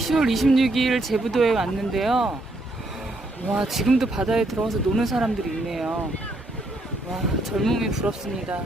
10월 26일 제부도에 왔는데요. 와, 지금도 바다에 들어가서 노는 사람들이 있네요. 와, 젊음이 부럽습니다.